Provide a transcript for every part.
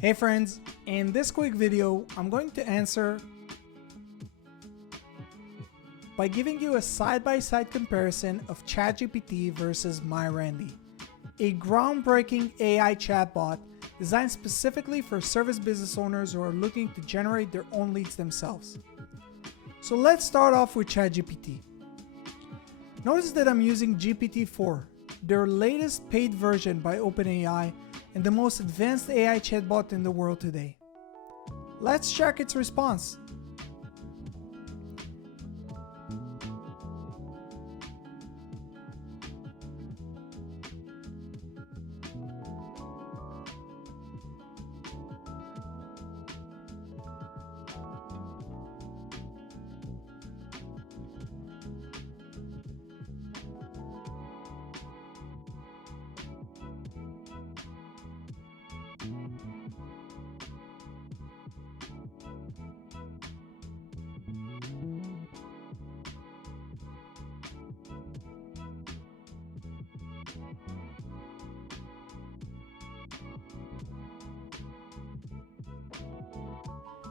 Hey friends, in this quick video, I'm going to answer by giving you a side-by-side comparison of ChatGPT versus MyRandy, a groundbreaking AI chatbot designed specifically for service business owners who are looking to generate their own leads themselves. So let's start off with ChatGPT. Notice that I'm using GPT-4, their latest paid version by OpenAI and the most advanced AI chatbot in the world today. Let's check its response.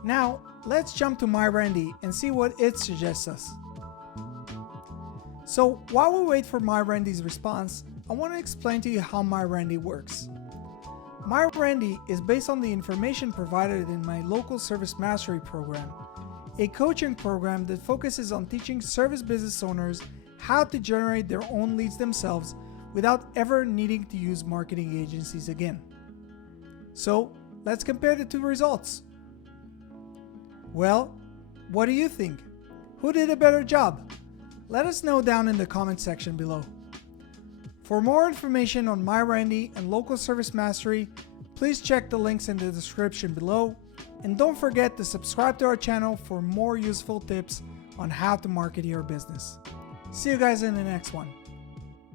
Now, let's jump to MyRandy and see what it suggests us. So, while we wait for MyRandy's response, I want to explain to you how MyRandy works. MyRandy is based on the information provided in my local service mastery program, a coaching program that focuses on teaching service business owners how to generate their own leads themselves without ever needing to use marketing agencies again. So, let's compare the two results. Well, what do you think? Who did a better job? Let us know down in the comment section below. For more information on MyRandy and Local Service Mastery, please check the links in the description below, and don't forget to subscribe to our channel for more useful tips on how to market your business. See you guys in the next one.